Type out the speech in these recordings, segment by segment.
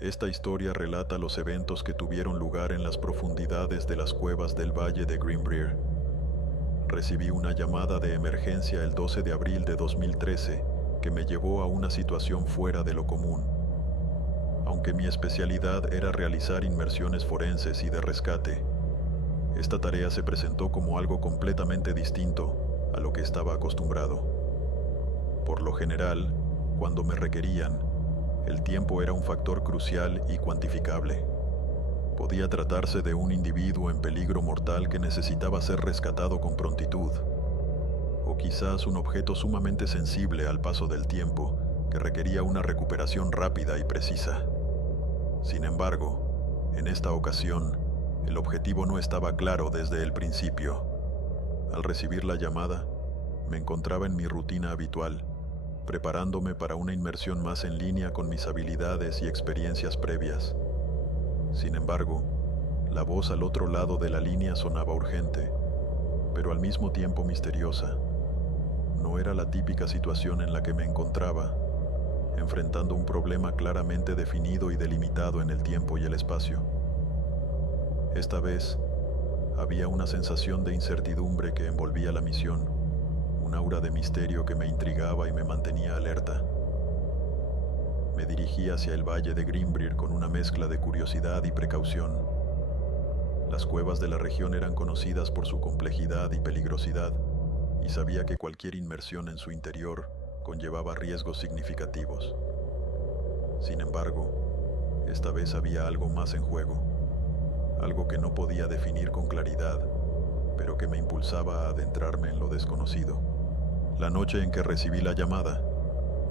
Esta historia relata los eventos que tuvieron lugar en las profundidades de las cuevas del Valle de Greenbrier. Recibí una llamada de emergencia el 12 de abril de 2013 que me llevó a una situación fuera de lo común. Aunque mi especialidad era realizar inmersiones forenses y de rescate, esta tarea se presentó como algo completamente distinto a lo que estaba acostumbrado. Por lo general, cuando me requerían, el tiempo era un factor crucial y cuantificable. Podía tratarse de un individuo en peligro mortal que necesitaba ser rescatado con prontitud, o quizás un objeto sumamente sensible al paso del tiempo que requería una recuperación rápida y precisa. Sin embargo, en esta ocasión, el objetivo no estaba claro desde el principio. Al recibir la llamada, me encontraba en mi rutina habitual, preparándome para una inmersión más en línea con mis habilidades y experiencias previas. Sin embargo, la voz al otro lado de la línea sonaba urgente, pero al mismo tiempo misteriosa. No era la típica situación en la que me encontraba, enfrentando un problema claramente definido y delimitado en el tiempo y el espacio. Esta vez, había una sensación de incertidumbre que envolvía la misión, un aura de misterio que me intrigaba y me mantenía alerta. Me dirigí hacia el Valle de Greenbrier con una mezcla de curiosidad y precaución. Las cuevas de la región eran conocidas por su complejidad y peligrosidad, y sabía que cualquier inmersión en su interior conllevaba riesgos significativos. Sin embargo, esta vez había algo más en juego, algo que no podía definir con claridad, pero que me impulsaba a adentrarme en lo desconocido. La noche en que recibí la llamada,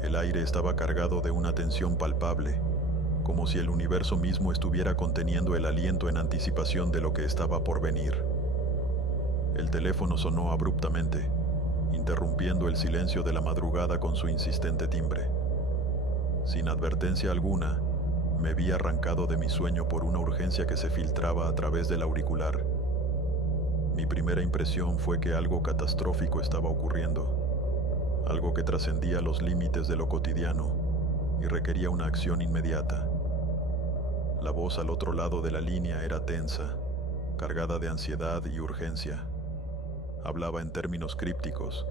el aire estaba cargado de una tensión palpable, como si el universo mismo estuviera conteniendo el aliento en anticipación de lo que estaba por venir. El teléfono sonó abruptamente, interrumpiendo el silencio de la madrugada con su insistente timbre. Sin advertencia alguna, me vi arrancado de mi sueño por una urgencia que se filtraba a través del auricular. Mi primera impresión fue que algo catastrófico estaba ocurriendo, algo que trascendía los límites de lo cotidiano y requería una acción inmediata. La voz al otro lado de la línea era tensa, cargada de ansiedad y urgencia. Hablaba en términos crípticos,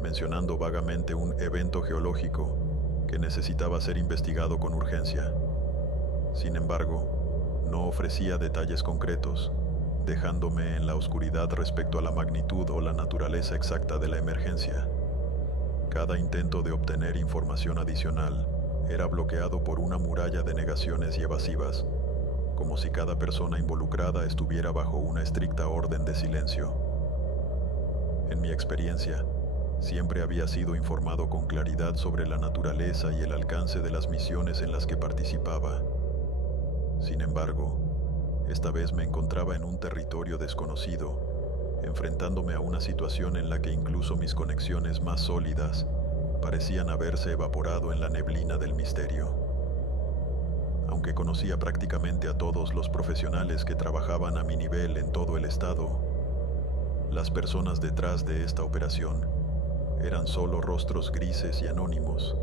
mencionando vagamente un evento geológico que necesitaba ser investigado con urgencia. Sin embargo, no ofrecía detalles concretos, dejándome en la oscuridad respecto a la magnitud o la naturaleza exacta de la emergencia. Cada intento de obtener información adicional era bloqueado por una muralla de negaciones y evasivas, como si cada persona involucrada estuviera bajo una estricta orden de silencio. En mi experiencia, siempre había sido informado con claridad sobre la naturaleza y el alcance de las misiones en las que participaba. Sin embargo, esta vez me encontraba en un territorio desconocido, enfrentándome a una situación en la que incluso mis conexiones más sólidas parecían haberse evaporado en la neblina del misterio. Aunque conocía prácticamente a todos los profesionales que trabajaban a mi nivel en todo el estado, las personas detrás de esta operación eran solo rostros grises y anónimos,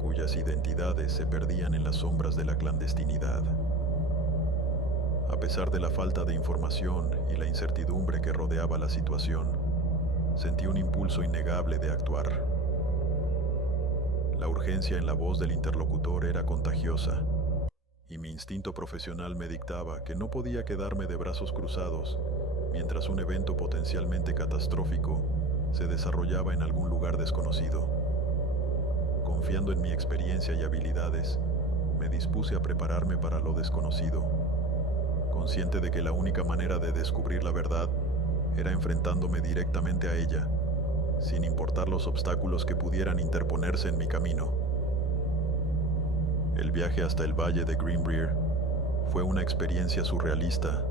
cuyas identidades se perdían en las sombras de la clandestinidad. A pesar de la falta de información y la incertidumbre que rodeaba la situación, sentí un impulso innegable de actuar. La urgencia en la voz del interlocutor era contagiosa, y mi instinto profesional me dictaba que no podía quedarme de brazos cruzados mientras un evento potencialmente catastrófico se desarrollaba en algún lugar desconocido. Confiando en mi experiencia y habilidades, me dispuse a prepararme para lo desconocido, consciente de que la única manera de descubrir la verdad era enfrentándome directamente a ella, sin importar los obstáculos que pudieran interponerse en mi camino. El viaje hasta el Valle de Greenbrier fue una experiencia surrealista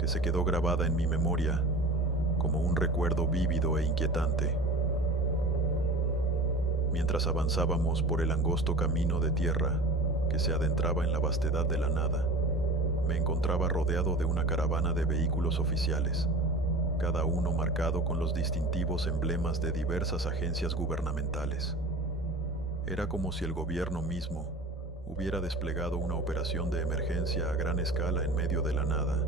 que se quedó grabada en mi memoria como un recuerdo vívido e inquietante. Mientras avanzábamos por el angosto camino de tierra que se adentraba en la vastedad de la nada, me encontraba rodeado de una caravana de vehículos oficiales, cada uno marcado con los distintivos emblemas de diversas agencias gubernamentales. Era como si el gobierno mismo hubiera desplegado una operación de emergencia a gran escala en medio de la nada,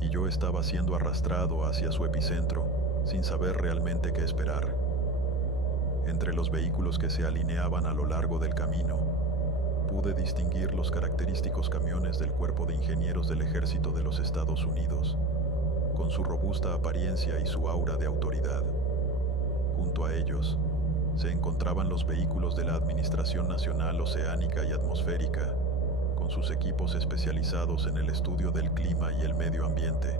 y yo estaba siendo arrastrado hacia su epicentro sin saber realmente qué esperar. Entre los vehículos que se alineaban a lo largo del camino, pude distinguir los característicos camiones del Cuerpo de Ingenieros del Ejército de los Estados Unidos, con su robusta apariencia y su aura de autoridad. Junto a ellos, se encontraban los vehículos de la Administración Nacional Oceánica y Atmosférica, con sus equipos especializados en el estudio del clima y el medio ambiente.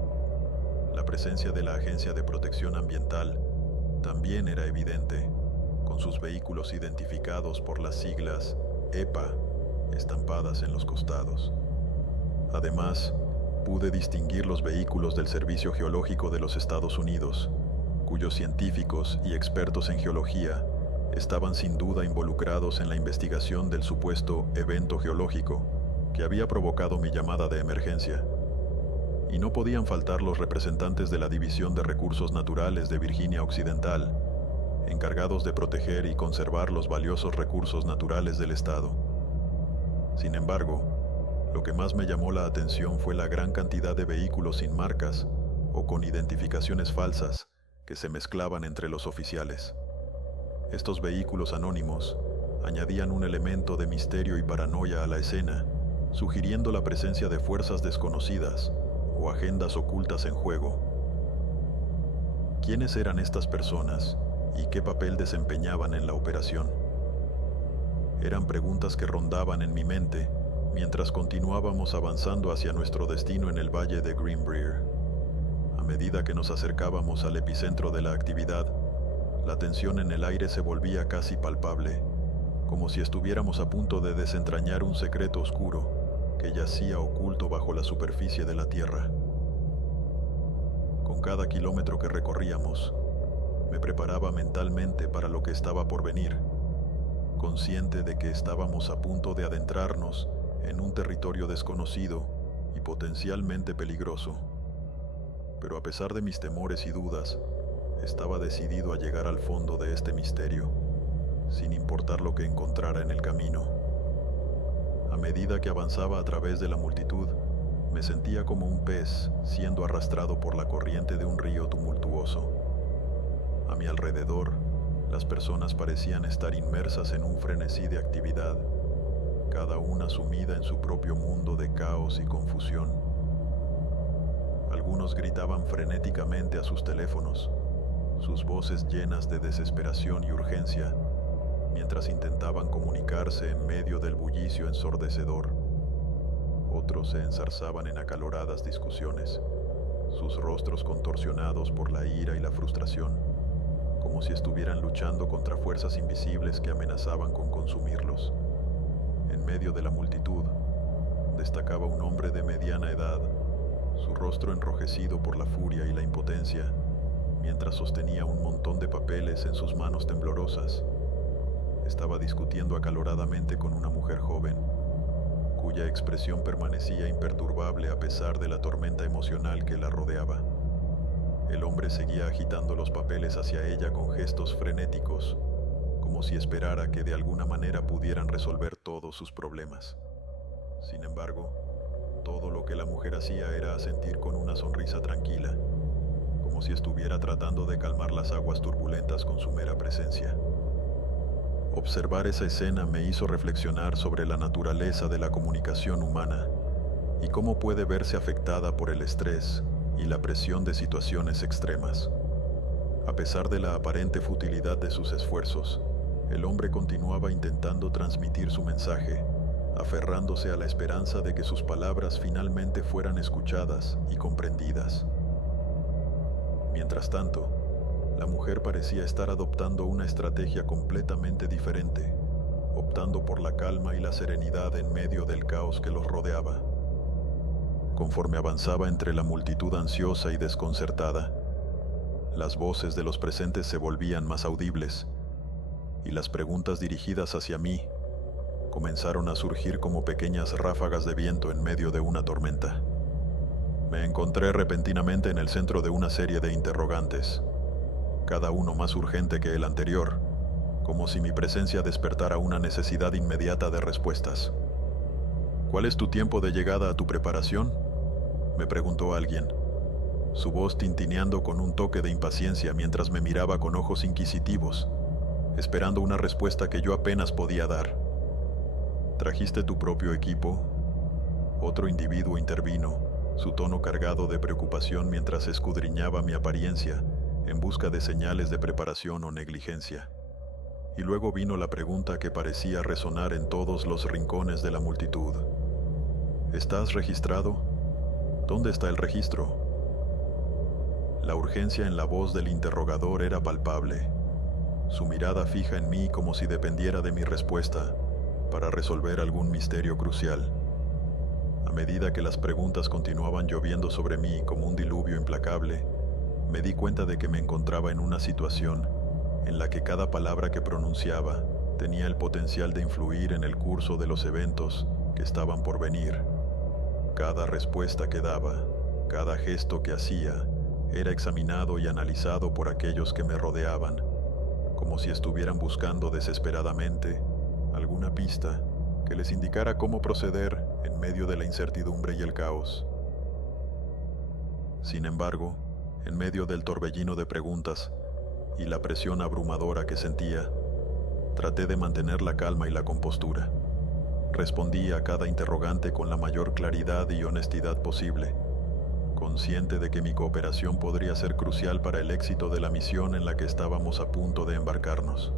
La presencia de la Agencia de Protección Ambiental también era evidente, con sus vehículos identificados por las siglas EPA estampadas en los costados. Además, pude distinguir los vehículos del Servicio Geológico de los Estados Unidos, cuyos científicos y expertos en geología estaban sin duda involucrados en la investigación del supuesto evento geológico que había provocado mi llamada de emergencia. Y no podían faltar los representantes de la División de Recursos Naturales de Virginia Occidental, encargados de proteger y conservar los valiosos recursos naturales del estado. Sin embargo, lo que más me llamó la atención fue la gran cantidad de vehículos sin marcas o con identificaciones falsas que se mezclaban entre los oficiales. Estos vehículos anónimos añadían un elemento de misterio y paranoia a la escena, sugiriendo la presencia de fuerzas desconocidas o agendas ocultas en juego. ¿Quiénes eran estas personas y qué papel desempeñaban en la operación? Eran preguntas que rondaban en mi mente mientras continuábamos avanzando hacia nuestro destino en el valle de Greenbrier. A medida que nos acercábamos al epicentro de la actividad, la tensión en el aire se volvía casi palpable, como si estuviéramos a punto de desentrañar un secreto oscuro que yacía oculto bajo la superficie de la tierra. Con cada kilómetro que recorríamos, me preparaba mentalmente para lo que estaba por venir, consciente de que estábamos a punto de adentrarnos en un territorio desconocido y potencialmente peligroso. Pero a pesar de mis temores y dudas, estaba decidido a llegar al fondo de este misterio, sin importar lo que encontrara en el camino. A medida que avanzaba a través de la multitud, me sentía como un pez siendo arrastrado por la corriente de un río tumultuoso. A mi alrededor, las personas parecían estar inmersas en un frenesí de actividad, cada una sumida en su propio mundo de caos y confusión. Algunos gritaban frenéticamente a sus teléfonos, sus voces llenas de desesperación y urgencia, mientras intentaban comunicarse en medio del bullicio ensordecedor. Otros se enzarzaban en acaloradas discusiones, sus rostros contorsionados por la ira y la frustración, como si estuvieran luchando contra fuerzas invisibles que amenazaban con consumirlos. En medio de la multitud, destacaba un hombre de mediana edad, su rostro enrojecido por la furia y la impotencia, mientras sostenía un montón de papeles en sus manos temblorosas. Estaba discutiendo acaloradamente con una mujer joven, cuya expresión permanecía imperturbable a pesar de la tormenta emocional que la rodeaba. El hombre seguía agitando los papeles hacia ella con gestos frenéticos, como si esperara que de alguna manera pudieran resolver todos sus problemas. Sin embargo, todo lo que la mujer hacía era asentir con una sonrisa tranquila, como si estuviera tratando de calmar las aguas turbulentas con su mera presencia. Observar esa escena me hizo reflexionar sobre la naturaleza de la comunicación humana y cómo puede verse afectada por el estrés y la presión de situaciones extremas. A pesar de la aparente futilidad de sus esfuerzos, el hombre continuaba intentando transmitir su mensaje, aferrándose a la esperanza de que sus palabras finalmente fueran escuchadas y comprendidas. Mientras tanto, la mujer parecía estar adoptando una estrategia completamente diferente, optando por la calma y la serenidad en medio del caos que los rodeaba. Conforme avanzaba entre la multitud ansiosa y desconcertada, las voces de los presentes se volvían más audibles, y las preguntas dirigidas hacia mí comenzaron a surgir como pequeñas ráfagas de viento en medio de una tormenta. Me encontré repentinamente en el centro de una serie de interrogantes, cada uno más urgente que el anterior, como si mi presencia despertara una necesidad inmediata de respuestas. ¿Cuál es tu tiempo de llegada a tu preparación?, me preguntó alguien, su voz tintineando con un toque de impaciencia mientras me miraba con ojos inquisitivos, esperando una respuesta que yo apenas podía dar. ¿Trajiste tu propio equipo?, otro individuo intervino, su tono cargado de preocupación mientras escudriñaba mi apariencia en busca de señales de preparación o negligencia. Y luego vino la pregunta que parecía resonar en todos los rincones de la multitud. ¿Estás registrado? ¿Dónde está el registro? La urgencia en la voz del interrogador era palpable, su mirada fija en mí como si dependiera de mi respuesta para resolver algún misterio crucial. A medida que las preguntas continuaban lloviendo sobre mí como un diluvio implacable, me di cuenta de que me encontraba en una situación en la que cada palabra que pronunciaba tenía el potencial de influir en el curso de los eventos que estaban por venir. Cada respuesta que daba, cada gesto que hacía, era examinado y analizado por aquellos que me rodeaban, como si estuvieran buscando desesperadamente alguna pista que les indicara cómo proceder en medio de la incertidumbre y el caos. Sin embargo, en medio del torbellino de preguntas y la presión abrumadora que sentía, traté de mantener la calma y la compostura. Respondí a cada interrogante con la mayor claridad y honestidad posible, consciente de que mi cooperación podría ser crucial para el éxito de la misión en la que estábamos a punto de embarcarnos.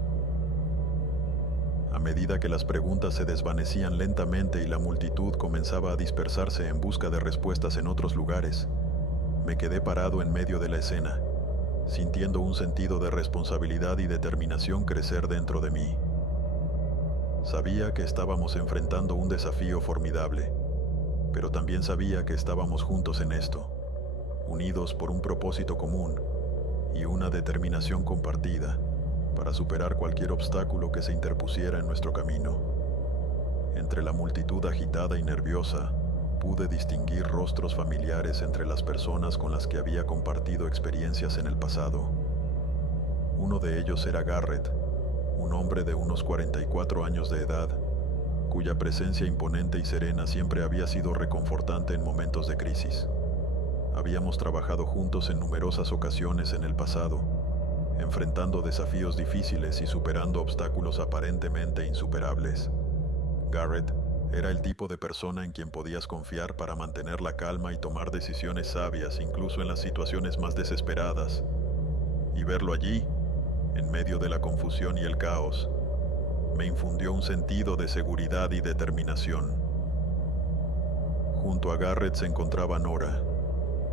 A medida que las preguntas se desvanecían lentamente y la multitud comenzaba a dispersarse en busca de respuestas en otros lugares, me quedé parado en medio de la escena, sintiendo un sentido de responsabilidad y determinación crecer dentro de mí. Sabía que estábamos enfrentando un desafío formidable, pero también sabía que estábamos juntos en esto, unidos por un propósito común y una determinación compartida para superar cualquier obstáculo que se interpusiera en nuestro camino. Entre la multitud agitada y nerviosa, pude distinguir rostros familiares entre las personas con las que había compartido experiencias en el pasado. Uno de ellos era Garrett, un hombre de unos 44 años de edad, cuya presencia imponente y serena siempre había sido reconfortante en momentos de crisis. Habíamos trabajado juntos en numerosas ocasiones en el pasado, enfrentando desafíos difíciles y superando obstáculos aparentemente insuperables. Garrett era el tipo de persona en quien podías confiar para mantener la calma y tomar decisiones sabias incluso en las situaciones más desesperadas. Y verlo allí, en medio de la confusión y el caos, me infundió un sentido de seguridad y determinación. Junto a Garrett se encontraba Nora,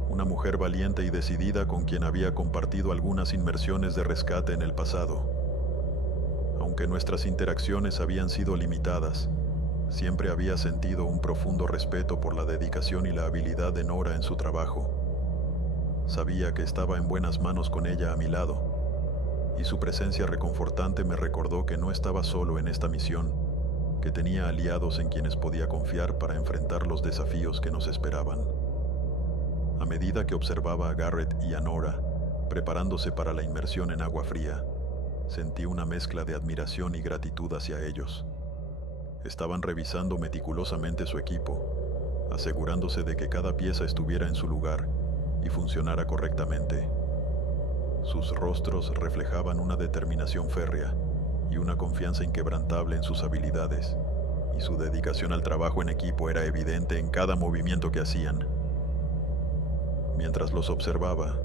una mujer valiente y decidida con quien había compartido algunas inmersiones de rescate en el pasado. Aunque nuestras interacciones habían sido limitadas, siempre había sentido un profundo respeto por la dedicación y la habilidad de Nora en su trabajo. Sabía que estaba en buenas manos con ella a mi lado, y su presencia reconfortante me recordó que no estaba solo en esta misión, que tenía aliados en quienes podía confiar para enfrentar los desafíos que nos esperaban. A medida que observaba a Garrett y a Nora, preparándose para la inmersión en agua fría, sentí una mezcla de admiración y gratitud hacia ellos. Estaban revisando meticulosamente su equipo, asegurándose de que cada pieza estuviera en su lugar y funcionara correctamente. Sus rostros reflejaban una determinación férrea y una confianza inquebrantable en sus habilidades, y su dedicación al trabajo en equipo era evidente en cada movimiento que hacían. Mientras los observaba,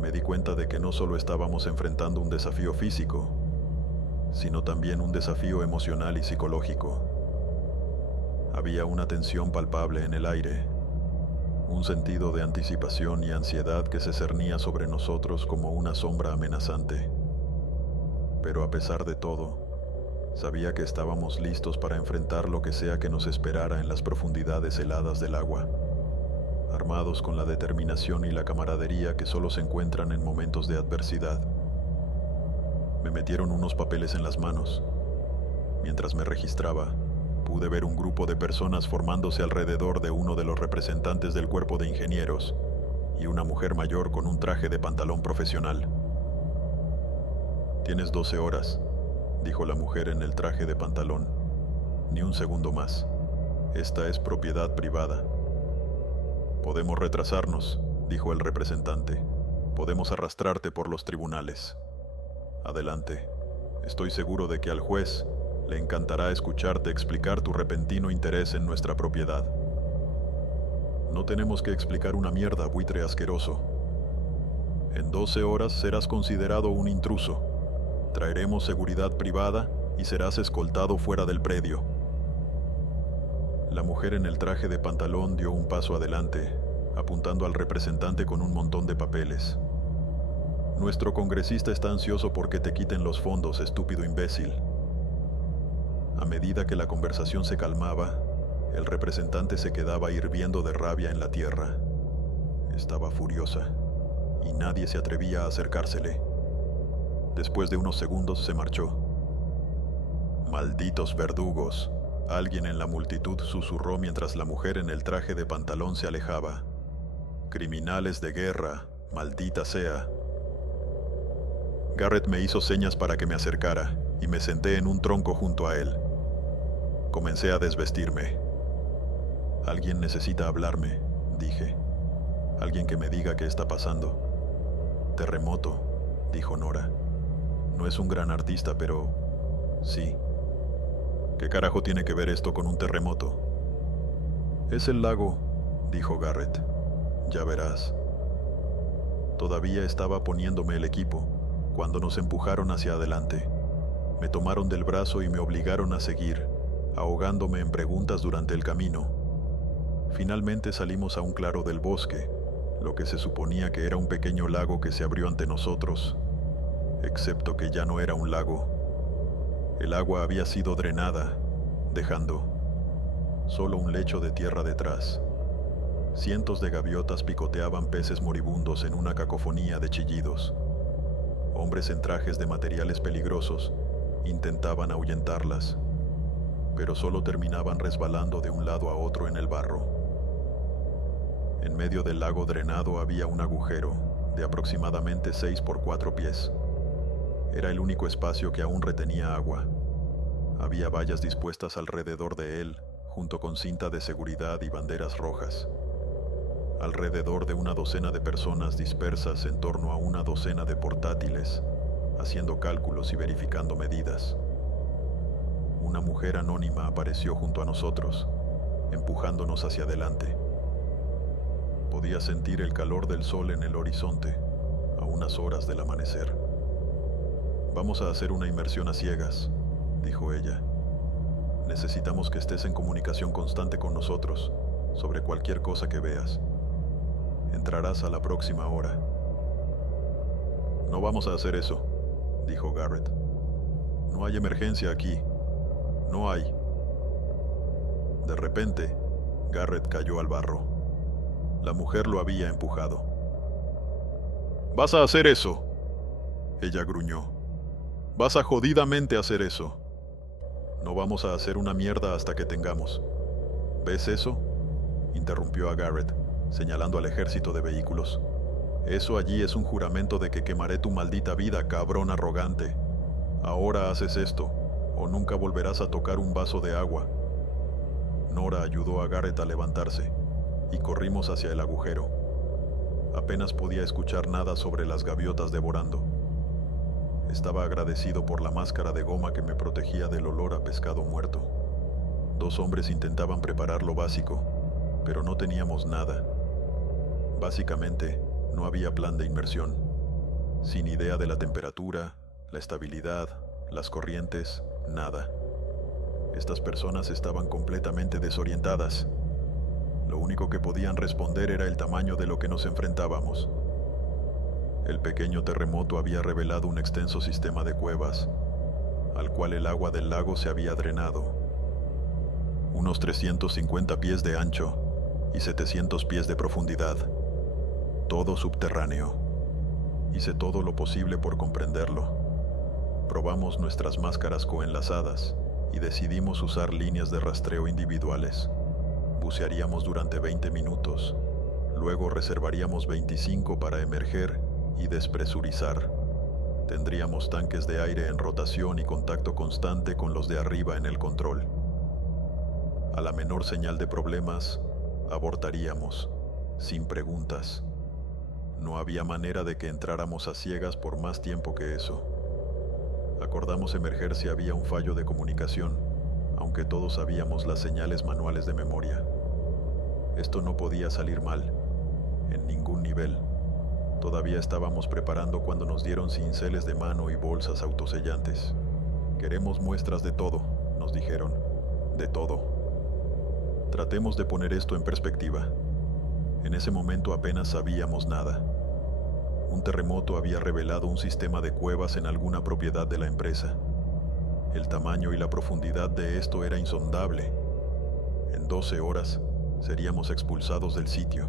me di cuenta de que no solo estábamos enfrentando un desafío físico, sino también un desafío emocional y psicológico. Había una tensión palpable en el aire, un sentido de anticipación y ansiedad que se cernía sobre nosotros como una sombra amenazante. Pero a pesar de todo, sabía que estábamos listos para enfrentar lo que sea que nos esperara en las profundidades heladas del agua, armados con la determinación y la camaradería que solo se encuentran en momentos de adversidad. Me metieron unos papeles en las manos. Mientras me registraba, pude ver un grupo de personas formándose alrededor de uno de los representantes del cuerpo de ingenieros y una mujer mayor con un traje de pantalón profesional. «Tienes 12 horas», dijo la mujer en el traje de pantalón. «Ni un segundo más. Esta es propiedad privada. Podemos retrasarnos, dijo el representante. Podemos arrastrarte por los tribunales. Adelante. Estoy seguro de que al juez le encantará escucharte explicar tu repentino interés en nuestra propiedad. No tenemos que explicar una mierda, buitre asqueroso. En 12 horas serás considerado un intruso. Traeremos seguridad privada y serás escoltado fuera del predio. La mujer en el traje de pantalón dio un paso adelante, apuntando al representante con un montón de papeles. Nuestro congresista está ansioso porque te quiten los fondos, estúpido imbécil. A medida que la conversación se calmaba, el representante se quedaba hirviendo de rabia en la tierra. Estaba furiosa, y nadie se atrevía a acercársele. Después de unos segundos se marchó. «Malditos verdugos», alguien en la multitud susurró mientras la mujer en el traje de pantalón se alejaba. «Criminales de guerra, maldita sea». Garrett me hizo señas para que me acercara, y me senté en un tronco junto a él. Comencé a desvestirme. «Alguien necesita hablarme», dije. «Alguien que me diga qué está pasando». «Terremoto», dijo Nora. «No es un gran artista, pero... sí». «¿Qué carajo tiene que ver esto con un terremoto?» «Es el lago», dijo Garrett. «Ya verás». Todavía estaba poniéndome el equipo, cuando nos empujaron hacia adelante. Me tomaron del brazo y me obligaron a seguir, ahogándome en preguntas durante el camino. Finalmente salimos a un claro del bosque, lo que se suponía que era un pequeño lago que se abrió ante nosotros, excepto que ya no era un lago. El agua había sido drenada, dejando solo un lecho de tierra detrás. Cientos de gaviotas picoteaban peces moribundos en una cacofonía de chillidos. Hombres en trajes de materiales peligrosos intentaban ahuyentarlas, pero solo terminaban resbalando de un lado a otro en el barro. En medio del lago drenado había un agujero de aproximadamente 6 por 4 pies. Era el único espacio que aún retenía agua. Había vallas dispuestas alrededor de él, junto con cinta de seguridad y banderas rojas. Alrededor de una docena de personas dispersas en torno a una docena de portátiles, haciendo cálculos y verificando medidas. Una mujer anónima apareció junto a nosotros, empujándonos hacia adelante. Podía sentir el calor del sol en el horizonte, a unas horas del amanecer. «Vamos a hacer una inmersión a ciegas», dijo ella. «Necesitamos que estés en comunicación constante con nosotros, sobre cualquier cosa que veas. Entrarás a la próxima hora». «No vamos a hacer eso», dijo Garrett. «No hay emergencia aquí. No hay». De repente, Garrett cayó al barro. La mujer lo había empujado. «¿Vas a hacer eso?», ella gruñó. «Vas a jodidamente hacer eso». «No vamos a hacer una mierda hasta que tengamos». «¿Ves eso?», interrumpió a Garrett, señalando al ejército de vehículos. «Eso allí es un juramento de que quemaré tu maldita vida, cabrón arrogante. Ahora haces esto, o nunca volverás a tocar un vaso de agua». Nora ayudó a Garrett a levantarse, y corrimos hacia el agujero. Apenas podía escuchar nada sobre las gaviotas devorando. Estaba agradecido por la máscara de goma que me protegía del olor a pescado muerto. 2 hombres intentaban preparar lo básico, pero no teníamos nada. Básicamente, no había plan de inmersión. Sin idea de la temperatura, la estabilidad, las corrientes, nada. Estas personas estaban completamente desorientadas. Lo único que podían responder era el tamaño de lo que nos enfrentábamos. El pequeño terremoto había revelado un extenso sistema de cuevas, al cual el agua del lago se había drenado. Unos 350 pies de ancho y 700 pies de profundidad. Todo subterráneo. Hice todo lo posible por comprenderlo. Probamos nuestras máscaras coenlazadas y decidimos usar líneas de rastreo individuales. Bucearíamos durante 20 minutos, luego reservaríamos 25 para emerger y despresurizar. Tendríamos tanques de aire en rotación y contacto constante con los de arriba en el control. A la menor señal de problemas, abortaríamos, sin preguntas. No había manera de que entráramos a ciegas por más tiempo que eso. Acordamos emerger si había un fallo de comunicación, aunque todos sabíamos las señales manuales de memoria. Esto no podía salir mal, en ningún nivel. Todavía estábamos preparando cuando nos dieron cinceles de mano y bolsas autosellantes. Queremos muestras de todo, nos dijeron, de todo. Tratemos de poner esto en perspectiva. En ese momento apenas sabíamos nada. Un terremoto había revelado un sistema de cuevas en alguna propiedad de la empresa. El tamaño y la profundidad de esto era insondable. En 12 horas seríamos expulsados del sitio,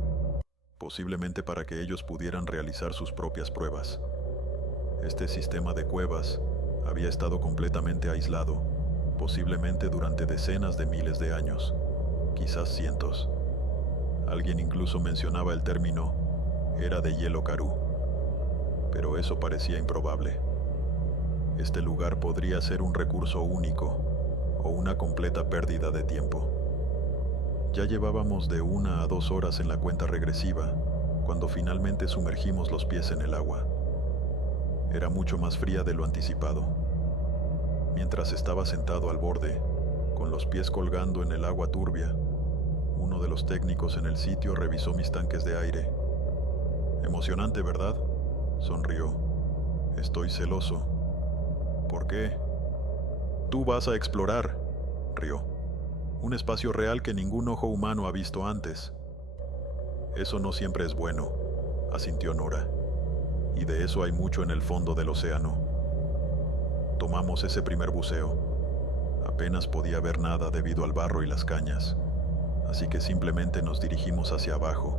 posiblemente para que ellos pudieran realizar sus propias pruebas. Este sistema de cuevas había estado completamente aislado, posiblemente durante decenas de miles de años, quizás cientos. Alguien incluso mencionaba el término era de hielo Karú, pero eso parecía improbable. Este lugar podría ser un recurso único o una completa pérdida de tiempo. Ya llevábamos de 1 a 2 horas en la cuenta regresiva cuando finalmente sumergimos los pies en el agua. Era mucho más fría de lo anticipado. Mientras estaba sentado al borde, con los pies colgando en el agua turbia, uno de los técnicos en el sitio revisó mis tanques de aire. Emocionante, ¿verdad? Sonrió. Estoy celoso. ¿Por qué? Tú vas a explorar, rió. Un espacio real que ningún ojo humano ha visto antes. Eso no siempre es bueno, asintió Nora. Y de eso hay mucho en el fondo del océano. Tomamos ese primer buceo. Apenas podía ver nada debido al barro y las cañas, así que simplemente nos dirigimos hacia abajo.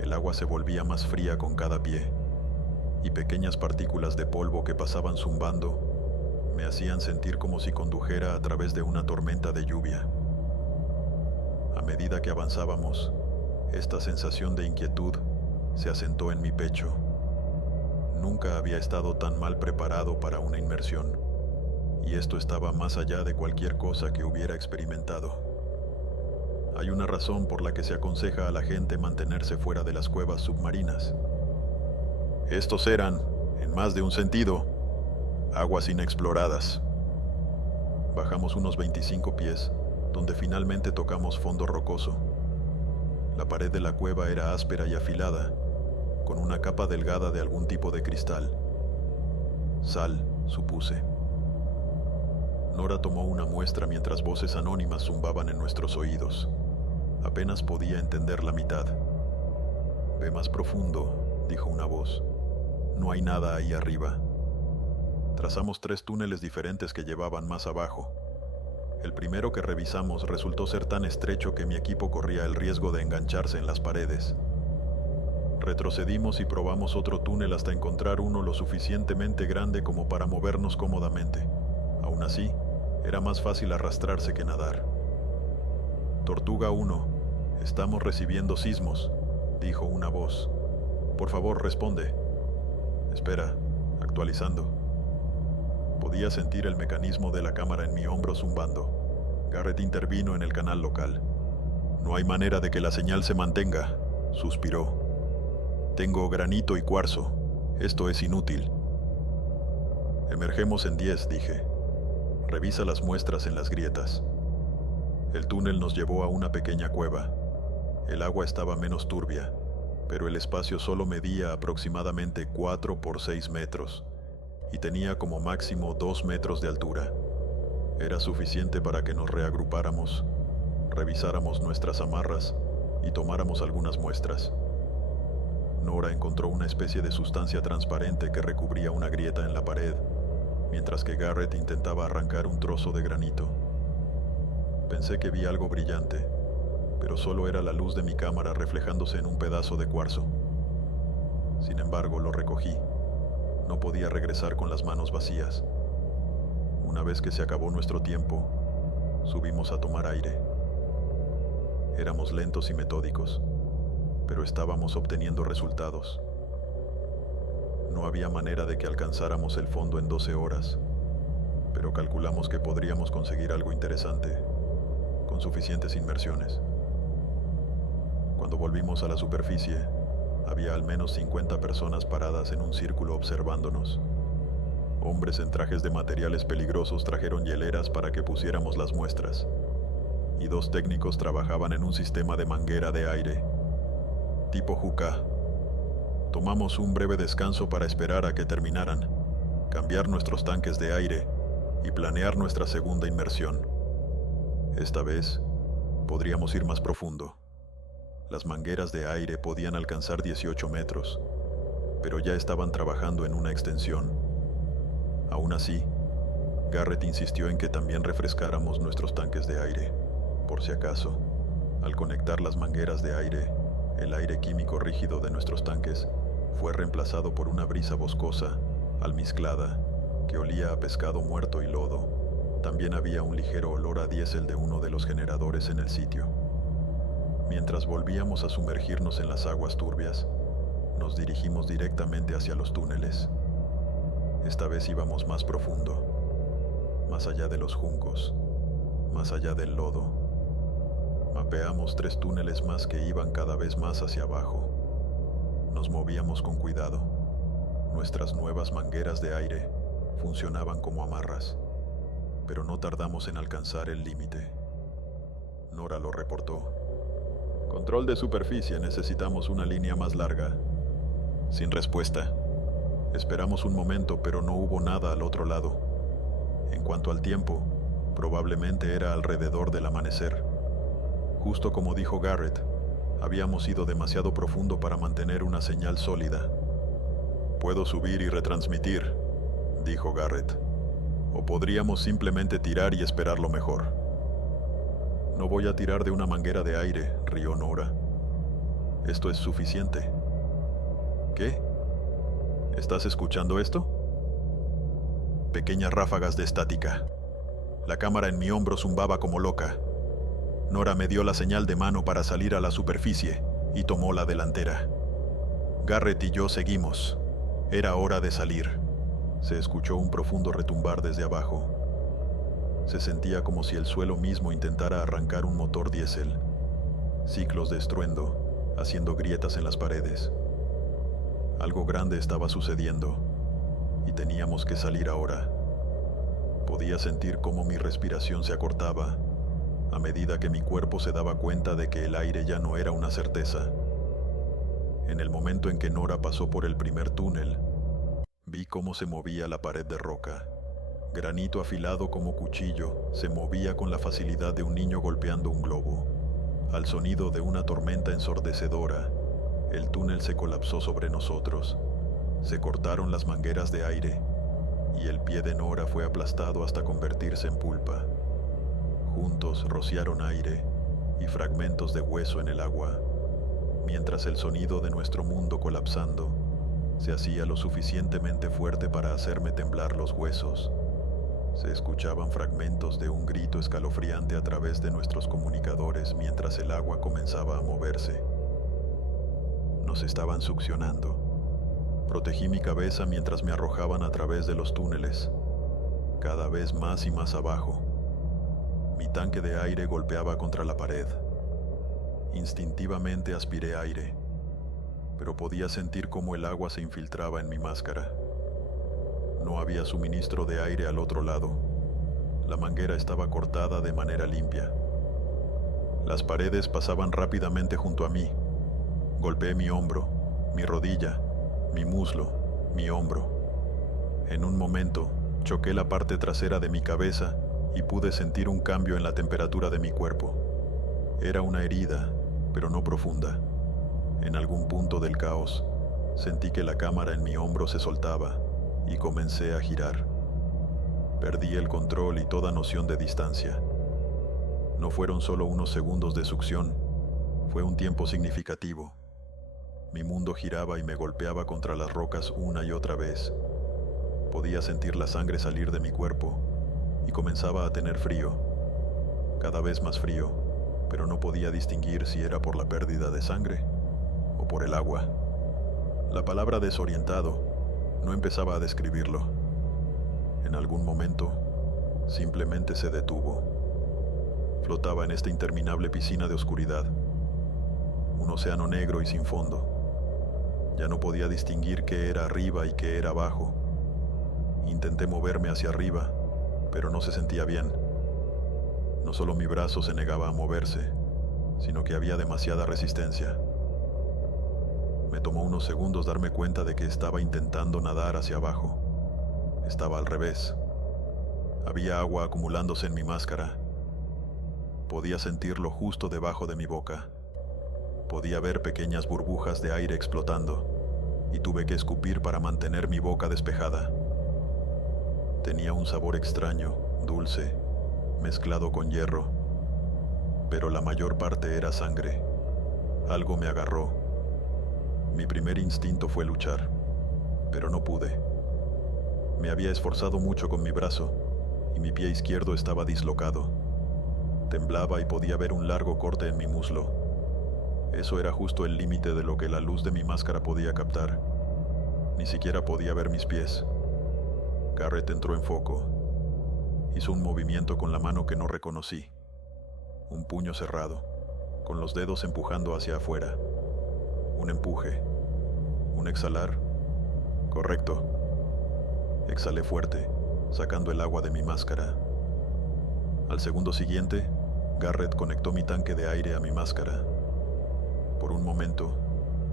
El agua se volvía más fría con cada pie, y pequeñas partículas de polvo que pasaban zumbando me hacían sentir como si condujera a través de una tormenta de lluvia. A medida que avanzábamos, esta sensación de inquietud se asentó en mi pecho. Nunca había estado tan mal preparado para una inmersión, y esto estaba más allá de cualquier cosa que hubiera experimentado. Hay una razón por la que se aconseja a la gente mantenerse fuera de las cuevas submarinas. Estos eran, en más de un sentido, aguas inexploradas. Bajamos unos 25 pies, donde finalmente tocamos fondo rocoso. La pared de la cueva era áspera y afilada, con una capa delgada de algún tipo de cristal. Sal, supuse. Nora tomó una muestra mientras voces anónimas zumbaban en nuestros oídos. Apenas podía entender la mitad. Ve más profundo, dijo una voz. No hay nada ahí arriba. Trazamos 3 túneles diferentes que llevaban más abajo. El primero que revisamos resultó ser tan estrecho que mi equipo corría el riesgo de engancharse en las paredes. Retrocedimos y probamos otro túnel hasta encontrar uno lo suficientemente grande como para movernos cómodamente. Aún así, era más fácil arrastrarse que nadar. Tortuga 1, estamos recibiendo sismos, dijo una voz. Por favor, responde. Espera, actualizando. Podía sentir el mecanismo de la cámara en mi hombro zumbando. Garrett intervino en el canal local. No hay manera de que la señal se mantenga, suspiró. Tengo granito y cuarzo. Esto es inútil. Emergemos en 10, dije. Revisa las muestras en las grietas. El túnel nos llevó a una pequeña cueva. El agua estaba menos turbia, pero el espacio solo medía aproximadamente 4 por 6 metros y tenía como máximo 2 metros de altura. Era suficiente para que nos reagrupáramos, revisáramos nuestras amarras y tomáramos algunas muestras. Nora encontró una especie de sustancia transparente que recubría una grieta en la pared, mientras que Garrett intentaba arrancar un trozo de granito. Pensé que vi algo brillante, pero solo era la luz de mi cámara reflejándose en un pedazo de cuarzo. Sin embargo, lo recogí. No podía regresar con las manos vacías. Una vez que se acabó nuestro tiempo, subimos a tomar aire. Éramos lentos y metódicos, pero estábamos obteniendo resultados. No había manera de que alcanzáramos el fondo en 12 horas, pero calculamos que podríamos conseguir algo interesante. con suficientes inmersiones. Cuando volvimos a la superficie, había al menos 50 personas paradas en un círculo observándonos. Hombres en trajes de materiales peligrosos trajeron hieleras para que pusiéramos las muestras, y 2 técnicos trabajaban en un sistema de manguera de aire, tipo Juca. Tomamos un breve descanso para esperar a que terminaran, cambiar nuestros tanques de aire y planear nuestra segunda inmersión. Esta vez, podríamos ir más profundo. Las mangueras de aire podían alcanzar 18 metros, pero ya estaban trabajando en una extensión. Aún así, Garrett insistió en que también refrescáramos nuestros tanques de aire. Por si acaso, al conectar las mangueras de aire, el aire químico rígido de nuestros tanques fue reemplazado por una brisa boscosa, almizclada, que olía a pescado muerto y lodo. También había un ligero olor a diésel de uno de los generadores en el sitio. Mientras volvíamos a sumergirnos en las aguas turbias, nos dirigimos directamente hacia los túneles. Esta vez íbamos más profundo, más allá de los juncos, más allá del lodo. Mapeamos 3 túneles más que iban cada vez más hacia abajo. Nos movíamos con cuidado. Nuestras nuevas mangueras de aire funcionaban como amarras, pero no tardamos en alcanzar el límite. Nora lo reportó. Control de superficie, necesitamos una línea más larga. Sin respuesta. Esperamos un momento, pero no hubo nada al otro lado. En cuanto al tiempo, probablemente era alrededor del amanecer. Justo como dijo Garrett, habíamos ido demasiado profundo para mantener una señal sólida. Puedo subir y retransmitir, dijo Garrett. O podríamos simplemente tirar y esperar lo mejor. No voy a tirar de una manguera de aire, rió Nora. Esto es suficiente. ¿Qué? ¿Estás escuchando esto? Pequeñas ráfagas de estática. La cámara en mi hombro zumbaba como loca. Nora me dio la señal de mano para salir a la superficie y tomó la delantera. Garrett y yo seguimos. Era hora de salir. Se escuchó un profundo retumbar desde abajo. Se sentía como si el suelo mismo intentara arrancar un motor diésel. Ciclos de estruendo, haciendo grietas en las paredes. Algo grande estaba sucediendo, y teníamos que salir ahora. Podía sentir cómo mi respiración se acortaba, a medida que mi cuerpo se daba cuenta de que el aire ya no era una certeza. En el momento en que Nora pasó por el primer túnel, vi cómo se movía la pared de roca. Granito afilado como cuchillo, se movía con la facilidad de un niño golpeando un globo. Al sonido de una tormenta ensordecedora, el túnel se colapsó sobre nosotros. Se cortaron las mangueras de aire, y el pie de Nora fue aplastado hasta convertirse en pulpa. Juntos rociaron aire y fragmentos de hueso en el agua, mientras el sonido de nuestro mundo colapsando se hacía lo suficientemente fuerte para hacerme temblar los huesos. Se escuchaban fragmentos de un grito escalofriante a través de nuestros comunicadores mientras el agua comenzaba a moverse. Nos estaban succionando. Protegí mi cabeza mientras me arrojaban a través de los túneles, cada vez más y más abajo. Mi tanque de aire golpeaba contra la pared. Instintivamente aspiré aire, pero podía sentir cómo el agua se infiltraba en mi máscara. No había suministro de aire al otro lado. La manguera estaba cortada de manera limpia. Las paredes pasaban rápidamente junto a mí. Golpeé mi hombro, mi rodilla, mi muslo, mi hombro. En un momento, choqué la parte trasera de mi cabeza y pude sentir un cambio en la temperatura de mi cuerpo. Era una herida, pero no profunda. En algún punto del caos, sentí que la cámara en mi hombro se soltaba y comencé a girar. Perdí el control y toda noción de distancia. No fueron solo unos segundos de succión, fue un tiempo significativo. Mi mundo giraba y me golpeaba contra las rocas una y otra vez. Podía sentir la sangre salir de mi cuerpo y comenzaba a tener frío, cada vez más frío, pero no podía distinguir si era por la pérdida de sangre o por el agua. La palabra desorientado no empezaba a describirlo. En algún momento, simplemente se detuvo. Flotaba en esta interminable piscina de oscuridad, un océano negro y sin fondo. Ya no podía distinguir qué era arriba y qué era abajo. Intenté moverme hacia arriba, pero no se sentía bien. No solo mi brazo se negaba a moverse, sino que había demasiada resistencia. Me tomó unos segundos darme cuenta de que estaba intentando nadar hacia abajo. Estaba al revés. Había agua acumulándose en mi máscara. Podía sentirlo justo debajo de mi boca. Podía ver pequeñas burbujas de aire explotando, y tuve que escupir para mantener mi boca despejada. Tenía un sabor extraño, dulce, mezclado con hierro, pero la mayor parte era sangre. Algo me agarró. Mi primer instinto fue luchar, pero no pude. Me había esforzado mucho con mi brazo, y mi pie izquierdo estaba dislocado. Temblaba y podía ver un largo corte en mi muslo. Eso era justo el límite de lo que la luz de mi máscara podía captar. Ni siquiera podía ver mis pies. Garrett entró en foco. Hizo un movimiento con la mano que no reconocí. Un puño cerrado, con los dedos empujando hacia afuera. Un empuje. Un exhalar. Correcto. Exhalé fuerte, sacando el agua de mi máscara. Al segundo siguiente, Garrett conectó mi tanque de aire a mi máscara. Por un momento,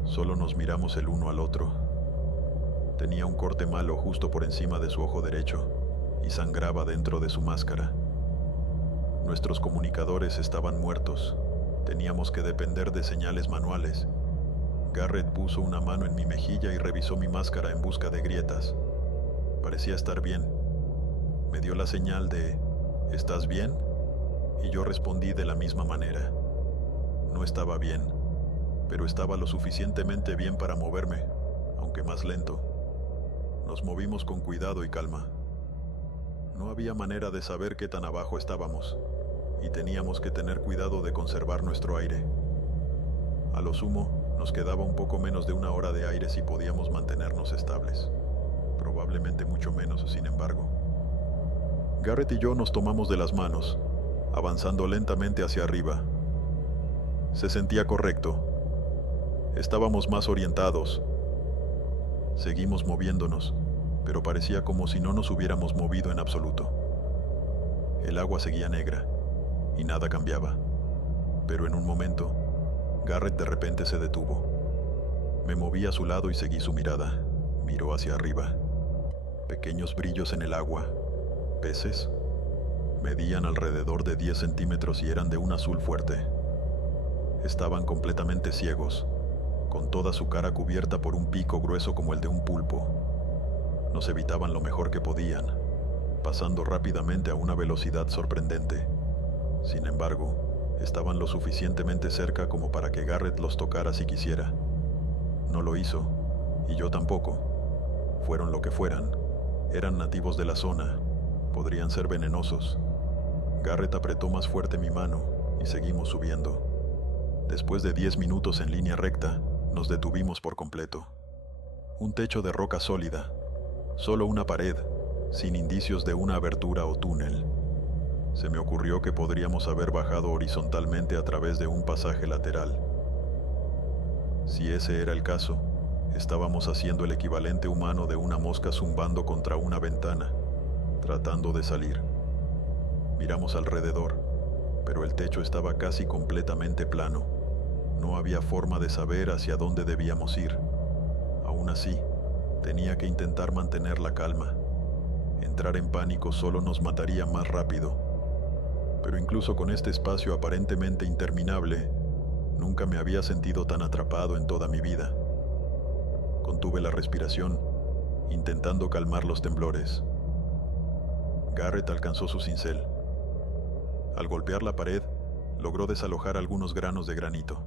solo nos miramos el uno al otro. Tenía un corte malo justo por encima de su ojo derecho y sangraba dentro de su máscara. Nuestros comunicadores estaban muertos. Teníamos que depender de señales manuales. Garrett puso una mano en mi mejilla y revisó mi máscara en busca de grietas. Parecía estar bien. Me dio la señal de ¿estás bien? Y yo respondí de la misma manera. No estaba bien, pero estaba lo suficientemente bien para moverme, aunque más lento. Nos movimos con cuidado y calma. No había manera de saber qué tan abajo estábamos, y teníamos que tener cuidado de conservar nuestro aire. A lo sumo, nos quedaba un poco menos de una hora de aire si podíamos mantenernos estables. Probablemente mucho menos, sin embargo. Garrett y yo nos tomamos de las manos, avanzando lentamente hacia arriba. Se sentía correcto. Estábamos más orientados. Seguimos moviéndonos, pero parecía como si no nos hubiéramos movido en absoluto. El agua seguía negra, y nada cambiaba. Pero en un momento, Garrett de repente se detuvo. Me moví a su lado y seguí su mirada. Miró hacia arriba. Pequeños brillos en el agua. ¿Peces? Medían alrededor de 10 centímetros y eran de un azul fuerte. Estaban completamente ciegos, con toda su cara cubierta por un pico grueso como el de un pulpo. Nos evitaban lo mejor que podían, pasando rápidamente a una velocidad sorprendente. Sin embargo, estaban lo suficientemente cerca como para que Garrett los tocara si quisiera. No lo hizo, y yo tampoco. Fueron lo que fueran. Eran nativos de la zona. Podrían ser venenosos. Garrett apretó más fuerte mi mano y seguimos subiendo. Después de 10 minutos en línea recta, nos detuvimos por completo. Un techo de roca sólida, solo una pared, sin indicios de una abertura o túnel. Se me ocurrió que podríamos haber bajado horizontalmente a través de un pasaje lateral. Si ese era el caso, estábamos haciendo el equivalente humano de una mosca zumbando contra una ventana, tratando de salir. Miramos alrededor, pero el techo estaba casi completamente plano. No había forma de saber hacia dónde debíamos ir. Aún así, tenía que intentar mantener la calma. Entrar en pánico solo nos mataría más rápido. Pero incluso con este espacio aparentemente interminable, nunca me había sentido tan atrapado en toda mi vida. Contuve la respiración, intentando calmar los temblores. Garrett alcanzó su cincel. Al golpear la pared, logró desalojar algunos granos de granito.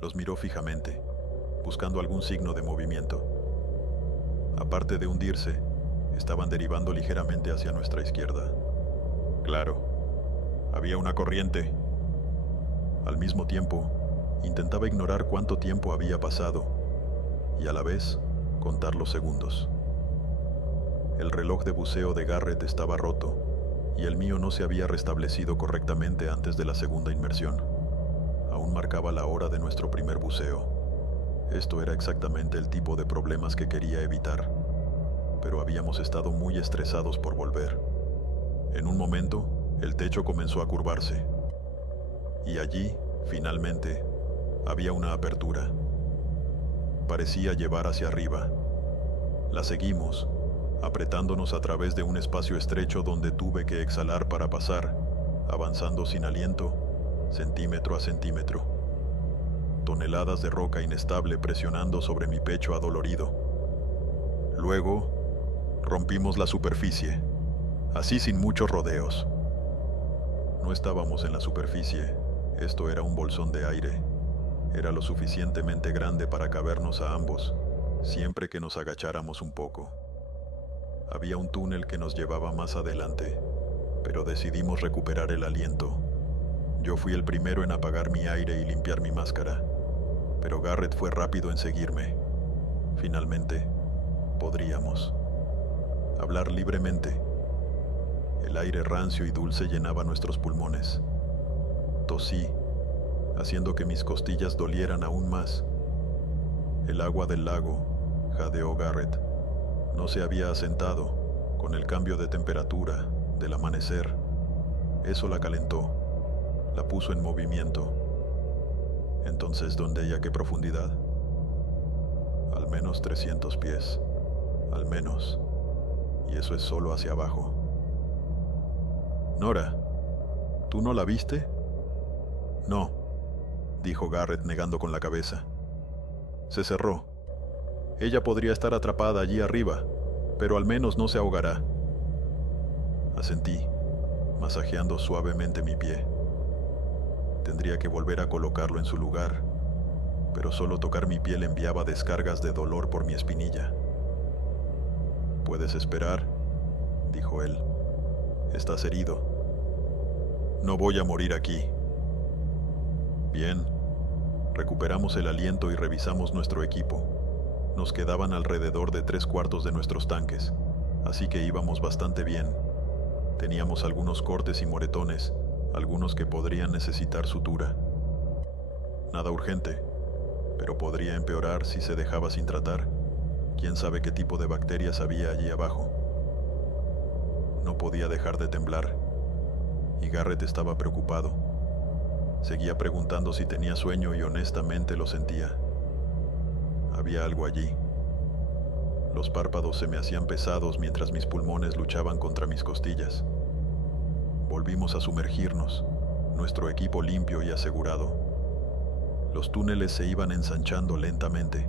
Los miró fijamente, buscando algún signo de movimiento. Aparte de hundirse, estaban derivando ligeramente hacia nuestra izquierda. Claro, había una corriente. Al mismo tiempo, intentaba ignorar cuánto tiempo había pasado y a la vez contar los segundos. El reloj de buceo de Garrett estaba roto y el mío no se había restablecido correctamente antes de la segunda inmersión. Aún marcaba la hora de nuestro primer buceo. Esto era exactamente el tipo de problemas que quería evitar, pero habíamos estado muy estresados por volver. En un momento, el techo comenzó a curvarse, y allí, finalmente, había una apertura. Parecía llevar hacia arriba. La seguimos, apretándonos a través de un espacio estrecho donde tuve que exhalar para pasar, avanzando sin aliento, centímetro a centímetro. Toneladas de roca inestable presionando sobre mi pecho adolorido. Luego, rompimos la superficie, así sin muchos rodeos. No estábamos en la superficie, esto era un bolsón de aire. Era lo suficientemente grande para cabernos a ambos, siempre que nos agacháramos un poco. Había un túnel que nos llevaba más adelante, pero decidimos recuperar el aliento. Yo fui el primero en apagar mi aire y limpiar mi máscara, pero Garrett fue rápido en seguirme. Finalmente, podríamos hablar libremente. El aire rancio y dulce llenaba nuestros pulmones. Tosí, haciendo que mis costillas dolieran aún más. El agua del lago, jadeó Garrett, no se había asentado con el cambio de temperatura del amanecer. Eso la calentó, la puso en movimiento. Entonces, ¿dónde y a qué profundidad? Al menos 300 pies, al menos, y eso es solo hacia abajo. Nora, ¿tú no la viste? No, dijo Garrett negando con la cabeza. Se cerró. Ella podría estar atrapada allí arriba, pero al menos no se ahogará. Asentí, masajeando suavemente mi pie. Tendría que volver a colocarlo en su lugar, pero solo tocar mi piel enviaba descargas de dolor por mi espinilla. «Puedes esperar», dijo él. «Estás herido. No voy a morir aquí». Bien. Recuperamos el aliento y revisamos nuestro equipo. Nos quedaban alrededor de 3/4 de nuestros tanques, así que íbamos bastante bien. Teníamos algunos cortes y moretones, algunos que podrían necesitar sutura. Nada urgente, pero podría empeorar si se dejaba sin tratar. Quién sabe qué tipo de bacterias había allí abajo. No podía dejar de temblar, y Garrett estaba preocupado. Seguía preguntando si tenía sueño y honestamente lo sentía. Había algo allí. Los párpados se me hacían pesados mientras mis pulmones luchaban contra mis costillas. Volvimos a sumergirnos, nuestro equipo limpio y asegurado. Los túneles se iban ensanchando lentamente,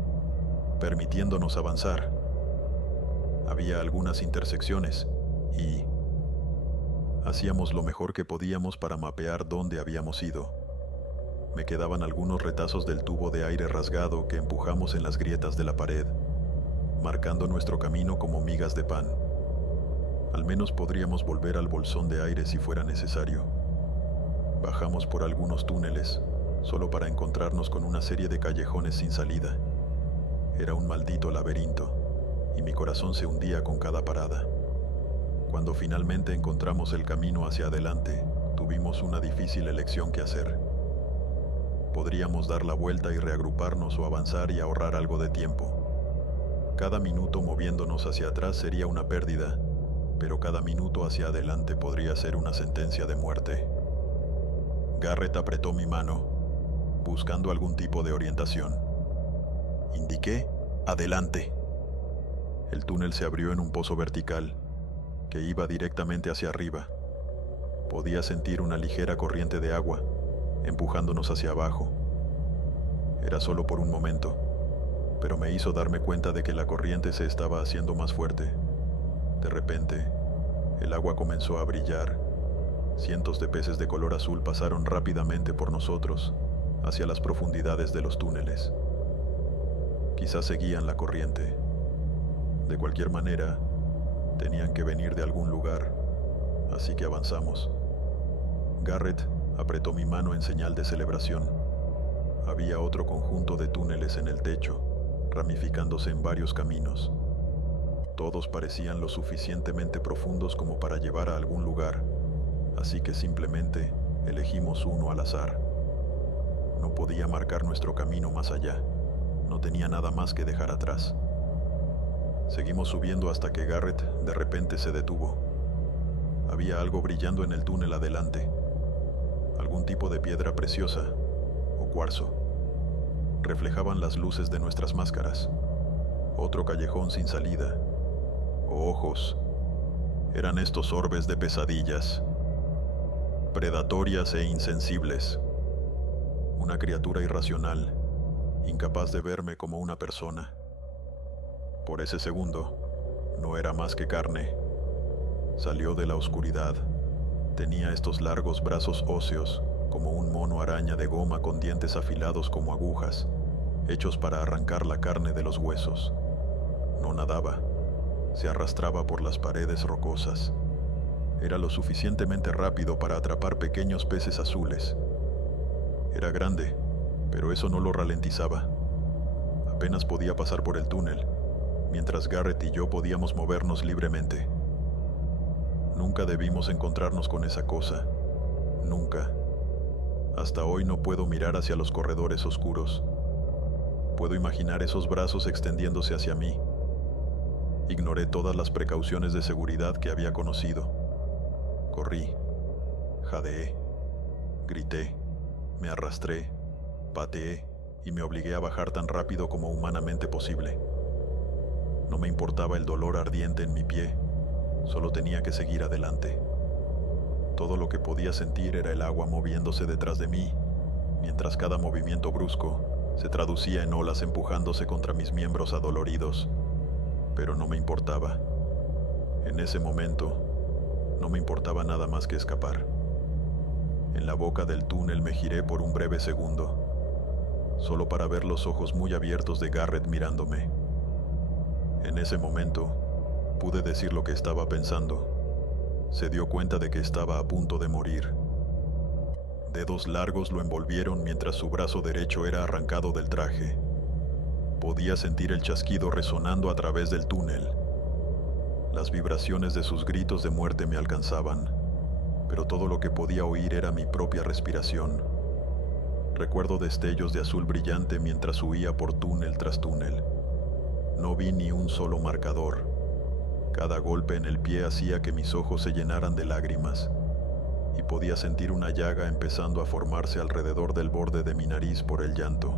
permitiéndonos avanzar. Había algunas intersecciones y hacíamos lo mejor que podíamos para mapear dónde habíamos ido. Me quedaban algunos retazos del tubo de aire rasgado que empujamos en las grietas de la pared, marcando nuestro camino como migas de pan. Al menos podríamos volver al bolsón de aire si fuera necesario. Bajamos por algunos túneles, solo para encontrarnos con una serie de callejones sin salida. Era un maldito laberinto, y mi corazón se hundía con cada parada. Cuando finalmente encontramos el camino hacia adelante, tuvimos una difícil elección que hacer. Podríamos dar la vuelta y reagruparnos o avanzar y ahorrar algo de tiempo. Cada minuto moviéndonos hacia atrás sería una pérdida, pero cada minuto hacia adelante podría ser una sentencia de muerte. Garrett apretó mi mano, buscando algún tipo de orientación. Indiqué, adelante. El túnel se abrió en un pozo vertical, que iba directamente hacia arriba. Podía sentir una ligera corriente de agua, empujándonos hacia abajo. Era solo por un momento, pero me hizo darme cuenta de que la corriente se estaba haciendo más fuerte. De repente, el agua comenzó a brillar. Cientos de peces de color azul pasaron rápidamente por nosotros, hacia las profundidades de los túneles. Quizás seguían la corriente. De cualquier manera, tenían que venir de algún lugar, así que avanzamos. Garrett apretó mi mano en señal de celebración. Había otro conjunto de túneles en el techo, ramificándose en varios caminos. Todos parecían lo suficientemente profundos como para llevar a algún lugar, así que simplemente elegimos uno al azar. No podía marcar nuestro camino más allá. No tenía nada más que dejar atrás. Seguimos subiendo hasta que Garrett de repente se detuvo. Había algo brillando en el túnel adelante. Algún tipo de piedra preciosa o cuarzo. Reflejaban las luces de nuestras máscaras. Otro callejón sin salida. O ojos. Eran estos orbes de pesadillas. Predatorias e insensibles. Una criatura irracional, incapaz de verme como una persona. Por ese segundo, no era más que carne. Salió de la oscuridad. Tenía estos largos brazos óseos, como un mono araña de goma con dientes afilados como agujas, hechos para arrancar la carne de los huesos. No nadaba. Se arrastraba por las paredes rocosas. Era lo suficientemente rápido para atrapar pequeños peces azules. Era grande, pero eso no lo ralentizaba. Apenas podía pasar por el túnel, mientras Garrett y yo podíamos movernos libremente. Nunca debimos encontrarnos con esa cosa. Nunca. Hasta hoy no puedo mirar hacia los corredores oscuros. Puedo imaginar esos brazos extendiéndose hacia mí. Ignoré todas las precauciones de seguridad que había conocido. Corrí, jadeé, grité, me arrastré, pateé y me obligué a bajar tan rápido como humanamente posible. No me importaba el dolor ardiente en mi pie, solo tenía que seguir adelante. Todo lo que podía sentir era el agua moviéndose detrás de mí, mientras cada movimiento brusco se traducía en olas empujándose contra mis miembros adoloridos. Pero no me importaba. En ese momento, no me importaba nada más que escapar. En la boca del túnel me giré por un breve segundo, solo para ver los ojos muy abiertos de Garrett mirándome. En ese momento, pude decir lo que estaba pensando. Se dio cuenta de que estaba a punto de morir. Dedos largos lo envolvieron mientras su brazo derecho era arrancado del traje. Podía sentir el chasquido resonando a través del túnel. Las vibraciones de sus gritos de muerte me alcanzaban, pero todo lo que podía oír era mi propia respiración. Recuerdo destellos de azul brillante mientras huía por túnel tras túnel. No vi ni un solo marcador. Cada golpe en el pie hacía que mis ojos se llenaran de lágrimas, y podía sentir una llaga empezando a formarse alrededor del borde de mi nariz por el llanto.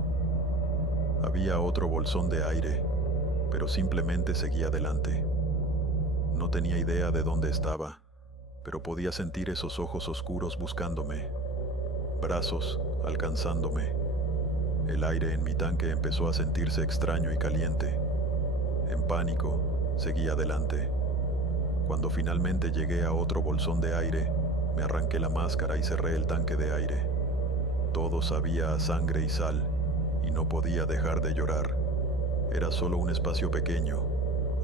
Había otro bolsón de aire, pero simplemente seguía adelante. No tenía idea de dónde estaba, pero podía sentir esos ojos oscuros buscándome, brazos alcanzándome. El aire en mi tanque empezó a sentirse extraño y caliente. En pánico, seguí adelante. Cuando finalmente llegué a otro bolsón de aire, me arranqué la máscara y cerré el tanque de aire. Todo sabía a sangre y sal, y no podía dejar de llorar. Era solo un espacio pequeño,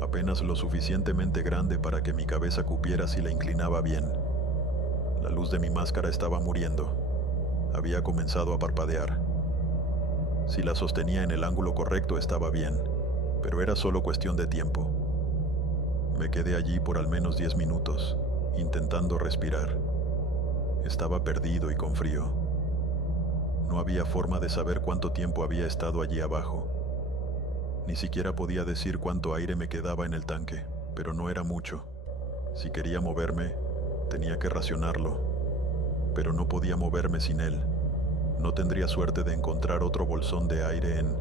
apenas lo suficientemente grande para que mi cabeza cupiera si la inclinaba bien. La luz de mi máscara estaba muriendo. Había comenzado a parpadear. Si la sostenía en el ángulo correcto estaba bien, pero era solo cuestión de tiempo. Me quedé allí por al menos 10 minutos, intentando respirar. Estaba perdido y con frío. No había forma de saber cuánto tiempo había estado allí abajo. Ni siquiera podía decir cuánto aire me quedaba en el tanque, pero no era mucho. Si quería moverme, tenía que racionarlo. Pero no podía moverme sin él. No tendría suerte de encontrar otro bolsón de aire en...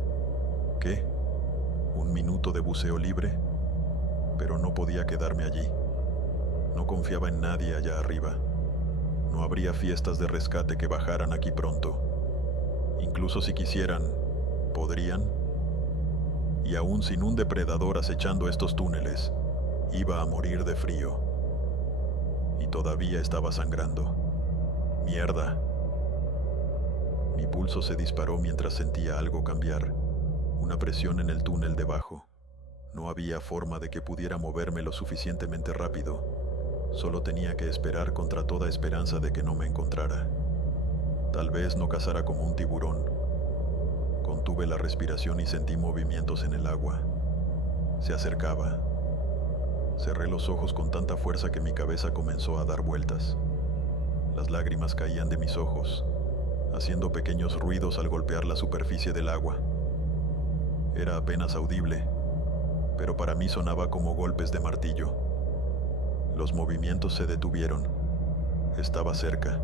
¿qué? ¿Un minuto de buceo libre? Pero no podía quedarme allí. No confiaba en nadie allá arriba. No habría fiestas de rescate que bajaran aquí pronto. Incluso si quisieran, ¿podrían? Y aún sin un depredador acechando estos túneles, iba a morir de frío. Y todavía estaba sangrando. ¡Mierda! Mi pulso se disparó mientras sentía algo cambiar, una presión en el túnel debajo. No había forma de que pudiera moverme lo suficientemente rápido. Solo tenía que esperar contra toda esperanza de que no me encontrara. Tal vez no cazara como un tiburón. Contuve la respiración y sentí movimientos en el agua. Se acercaba. Cerré los ojos con tanta fuerza que mi cabeza comenzó a dar vueltas. Las lágrimas caían de mis ojos, haciendo pequeños ruidos al golpear la superficie del agua. Era apenas audible, pero para mí sonaba como golpes de martillo. Los movimientos se detuvieron. Estaba cerca.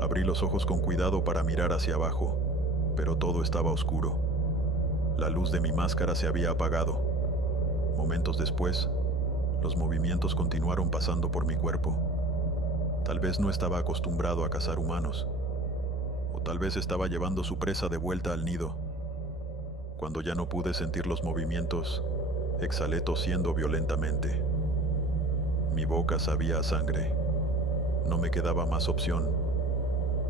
Abrí los ojos con cuidado para mirar hacia abajo, pero todo estaba oscuro. La luz de mi máscara se había apagado. Momentos después, los movimientos continuaron pasando por mi cuerpo. Tal vez no estaba acostumbrado a cazar humanos, o tal vez estaba llevando su presa de vuelta al nido. Cuando ya no pude sentir los movimientos, exhalé tosiendo violentamente. Mi boca sabía a sangre. No me quedaba más opción.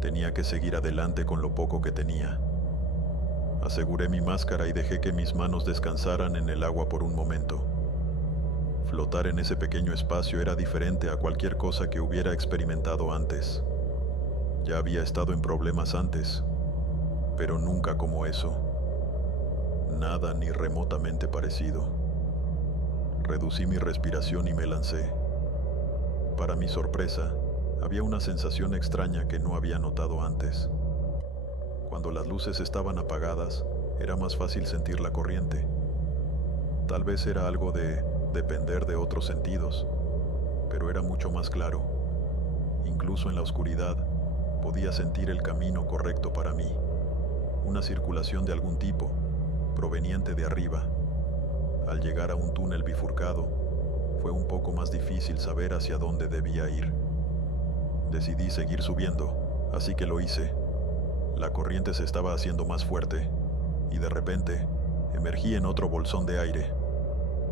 Tenía que seguir adelante con lo poco que tenía. Aseguré mi máscara y dejé que mis manos descansaran en el agua por un momento. Flotar en ese pequeño espacio era diferente a cualquier cosa que hubiera experimentado antes. Ya había estado en problemas antes, pero nunca como eso. Nada ni remotamente parecido. Reducí mi respiración y me lancé. Para mi sorpresa, había una sensación extraña que no había notado antes. Cuando las luces estaban apagadas, era más fácil sentir la corriente. Tal vez era algo de depender de otros sentidos, pero era mucho más claro. Incluso en la oscuridad, podía sentir el camino correcto para mí. Una circulación de algún tipo, proveniente de arriba. Al llegar a un túnel bifurcado, fue un poco más difícil saber hacia dónde debía ir. Decidí seguir subiendo, así que lo hice. La corriente se estaba haciendo más fuerte, y de repente, emergí en otro bolsón de aire.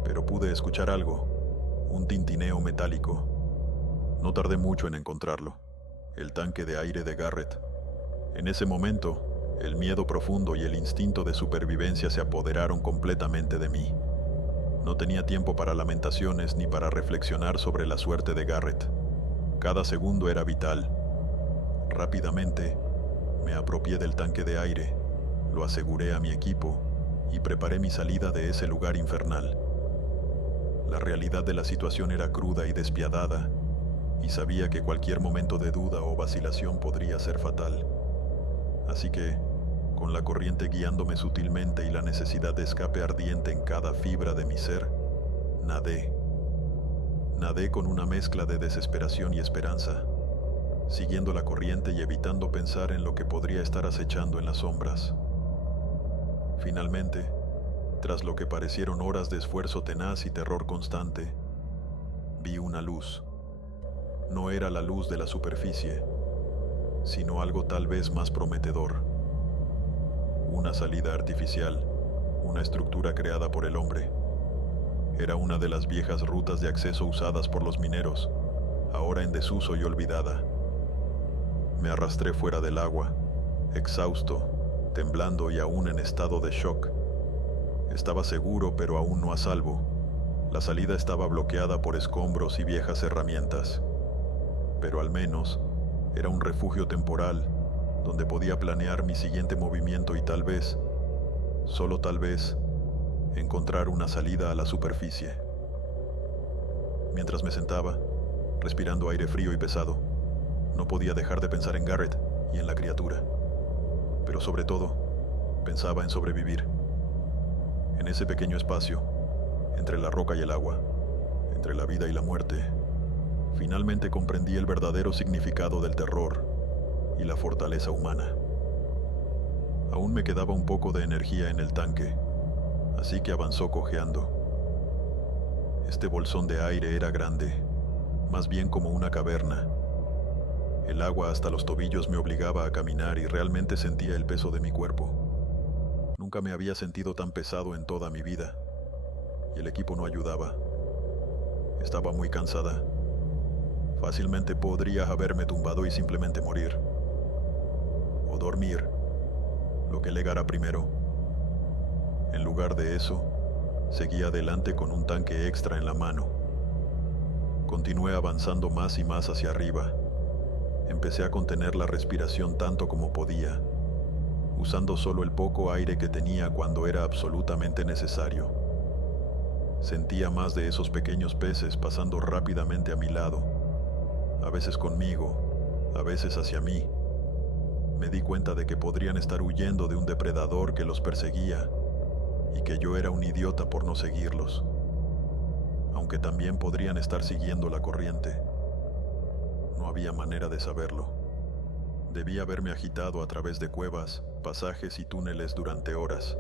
Pero pude escuchar algo, un tintineo metálico. No tardé mucho en encontrarlo, el tanque de aire de Garrett. En ese momento, el miedo profundo y el instinto de supervivencia se apoderaron completamente de mí. No tenía tiempo para lamentaciones ni para reflexionar sobre la suerte de Garrett. Cada segundo era vital. Rápidamente, me apropié del tanque de aire, lo aseguré a mi equipo y preparé mi salida de ese lugar infernal. La realidad de la situación era cruda y despiadada, y sabía que cualquier momento de duda o vacilación podría ser fatal. Así que, con la corriente guiándome sutilmente y la necesidad de escape ardiente en cada fibra de mi ser, nadé. Nadé con una mezcla de desesperación y esperanza, siguiendo la corriente y evitando pensar en lo que podría estar acechando en las sombras. Finalmente, tras lo que parecieron horas de esfuerzo tenaz y terror constante, vi una luz. No era la luz de la superficie, sino algo tal vez más prometedor. Una salida artificial, una estructura creada por el hombre. Era una de las viejas rutas de acceso usadas por los mineros, ahora en desuso y olvidada. Me arrastré fuera del agua, exhausto, temblando y aún en estado de shock. Estaba seguro, pero aún no a salvo. La salida estaba bloqueada por escombros y viejas herramientas. Pero al menos, era un refugio temporal, donde podía planear mi siguiente movimiento y tal vez, solo tal vez, encontrar una salida a la superficie. Mientras me sentaba, respirando aire frío y pesado, no podía dejar de pensar en Garrett y en la criatura. Pero sobre todo, pensaba en sobrevivir. En ese pequeño espacio, entre la roca y el agua, entre la vida y la muerte, finalmente comprendí el verdadero significado del terror y la fortaleza humana. Aún me quedaba un poco de energía en el tanque, así que avanzó cojeando. Este bolsón de aire era grande, más bien como una caverna. El agua hasta los tobillos me obligaba a caminar y realmente sentía el peso de mi cuerpo. Nunca me había sentido tan pesado en toda mi vida, y el equipo no ayudaba. Estaba muy cansada. Fácilmente podría haberme tumbado y simplemente morir. O dormir, lo que legara primero. En lugar de eso, seguí adelante con un tanque extra en la mano. Continué avanzando más y más hacia arriba. Empecé a contener la respiración tanto como podía, usando solo el poco aire que tenía cuando era absolutamente necesario. Sentía más de esos pequeños peces pasando rápidamente a mi lado, a veces conmigo, a veces hacia mí. Me di cuenta de que podrían estar huyendo de un depredador que los perseguía y que yo era un idiota por no seguirlos, aunque también podrían estar siguiendo la corriente. No había manera de saberlo. Debía haberme agitado a través de cuevas, pasajes y túneles durante horas,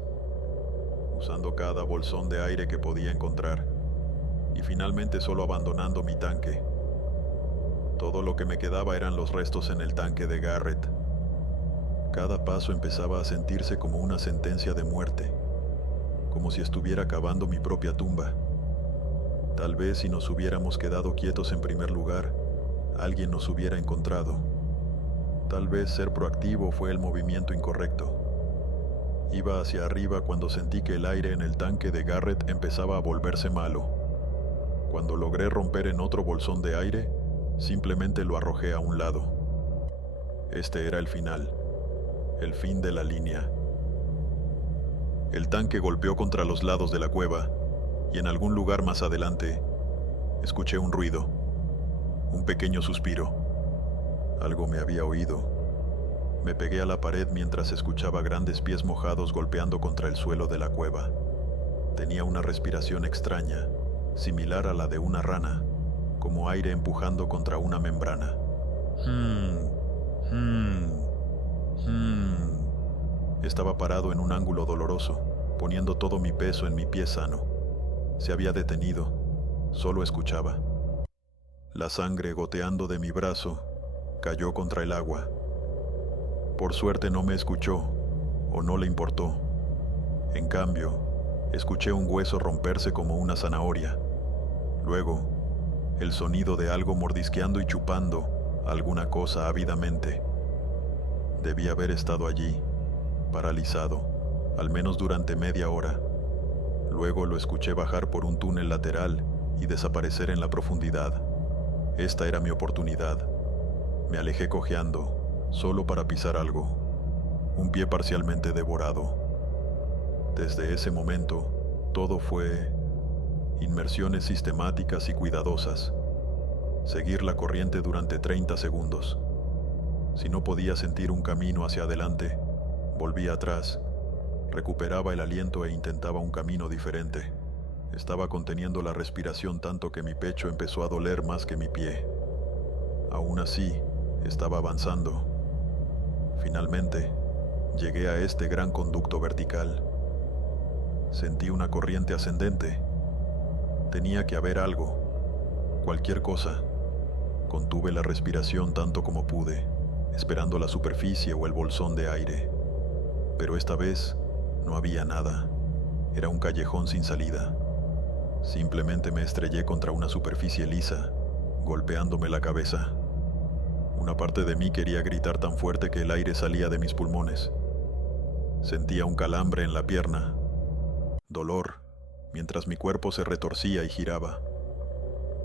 usando cada bolsón de aire que podía encontrar, y finalmente solo abandonando mi tanque. Todo lo que me quedaba eran los restos en el tanque de Garrett. Cada paso empezaba a sentirse como una sentencia de muerte, como si estuviera cavando mi propia tumba. Tal vez si nos hubiéramos quedado quietos en primer lugar, alguien nos hubiera encontrado. Tal vez ser proactivo fue el movimiento incorrecto. Iba hacia arriba cuando sentí que el aire en el tanque de Garrett empezaba a volverse malo. Cuando logré romper en otro bolsón de aire, simplemente lo arrojé a un lado. Este era el final, el fin de la línea. El tanque golpeó contra los lados de la cueva, y en algún lugar más adelante, escuché un ruido, un pequeño suspiro. Algo me había oído. Me pegué a la pared mientras escuchaba grandes pies mojados golpeando contra el suelo de la cueva. Tenía una respiración extraña, similar a la de una rana, como aire empujando contra una membrana. Estaba parado en un ángulo doloroso, poniendo todo mi peso en mi pie sano. Se había detenido, solo escuchaba. La sangre goteando de mi brazo cayó contra el agua. Por suerte no me escuchó, o no le importó. En cambio, escuché un hueso romperse como una zanahoria. Luego, el sonido de algo mordisqueando y chupando alguna cosa ávidamente. Debí haber estado allí, paralizado, al menos durante media hora. Luego lo escuché bajar por un túnel lateral y desaparecer en la profundidad. Esta era mi oportunidad. Me alejé cojeando, solo para pisar algo, un pie parcialmente devorado. Desde ese momento, todo fue inmersiones sistemáticas y cuidadosas. Seguir la corriente durante 30 segundos. Si no podía sentir un camino hacia adelante, volvía atrás, recuperaba el aliento e intentaba un camino diferente. Estaba conteniendo la respiración tanto que mi pecho empezó a doler más que mi pie. Aún así, estaba avanzando. Finalmente, llegué a este gran conducto vertical. Sentí una corriente ascendente. Tenía que haber algo, cualquier cosa. Contuve la respiración tanto como pude, esperando la superficie o el bolsón de aire. Pero esta vez no había nada. Era un callejón sin salida. Simplemente me estrellé contra una superficie lisa, golpeándome la cabeza. Una parte de mí quería gritar tan fuerte que el aire salía de mis pulmones. Sentía un calambre en la pierna, dolor, mientras mi cuerpo se retorcía y giraba.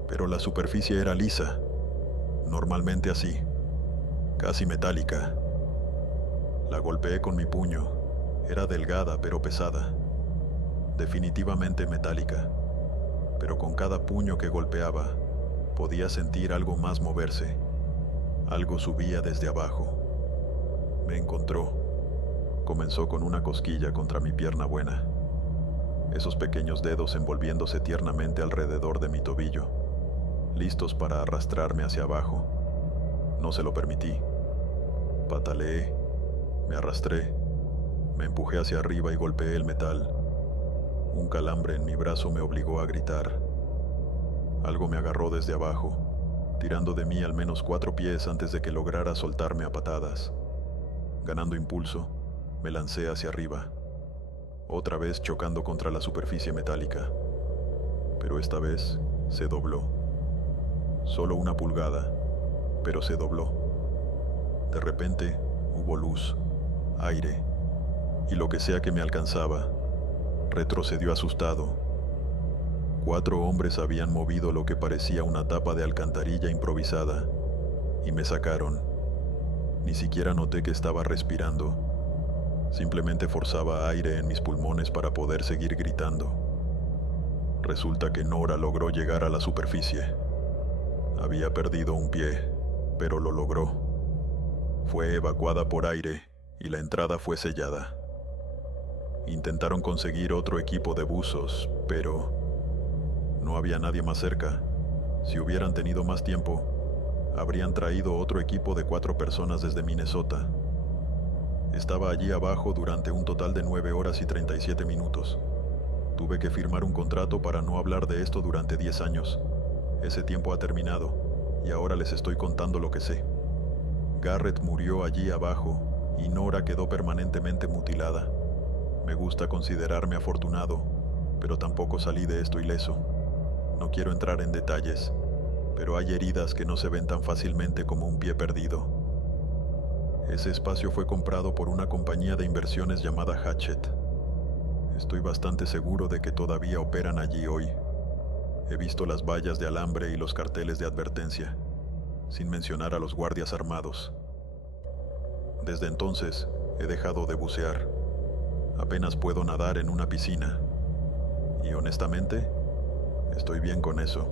Pero la superficie era lisa, normalmente así, casi metálica. La golpeé con mi puño. Era delgada pero pesada, definitivamente metálica. Pero con cada puño que golpeaba, podía sentir algo más moverse. Algo subía desde abajo. Me encontró. Comenzó con una cosquilla contra mi pierna buena. Esos pequeños dedos envolviéndose tiernamente alrededor de mi tobillo, listos para arrastrarme hacia abajo. No se lo permití. Pataleé, me arrastré, me empujé hacia arriba y golpeé el metal. Un calambre en mi brazo me obligó a gritar. Algo me agarró desde abajo, tirando de mí al menos 4 pies antes de que lograra soltarme a patadas. Ganando impulso, me lancé hacia arriba, otra vez chocando contra la superficie metálica. Pero esta vez se dobló. Solo 1 pulgada, pero se dobló. De repente hubo luz, aire, y lo que sea que me alcanzaba, retrocedió asustado. 4 hombres habían movido lo que parecía una tapa de alcantarilla improvisada y me sacaron. Ni siquiera noté que estaba respirando. Simplemente forzaba aire en mis pulmones para poder seguir gritando. Resulta que Nora logró llegar a la superficie. Había perdido un pie, pero lo logró. Fue evacuada por aire y la entrada fue sellada. Intentaron conseguir otro equipo de buzos, pero no había nadie más cerca. Si hubieran tenido más tiempo, habrían traído otro equipo de 4 personas desde Minnesota. Estaba allí abajo durante un total de 9 horas y 37 minutos. Tuve que firmar un contrato para no hablar de esto durante 10 años. Ese tiempo ha terminado, y ahora les estoy contando lo que sé. Garrett murió allí abajo, y Nora quedó permanentemente mutilada. Me gusta considerarme afortunado, pero tampoco salí de esto ileso. No quiero entrar en detalles, pero hay heridas que no se ven tan fácilmente como un pie perdido. Ese espacio fue comprado por una compañía de inversiones llamada Hatchet. Estoy bastante seguro de que todavía operan allí hoy. He visto las vallas de alambre y los carteles de advertencia, sin mencionar a los guardias armados. Desde entonces, he dejado de bucear. Apenas puedo nadar en una piscina. Y honestamente, estoy bien con eso.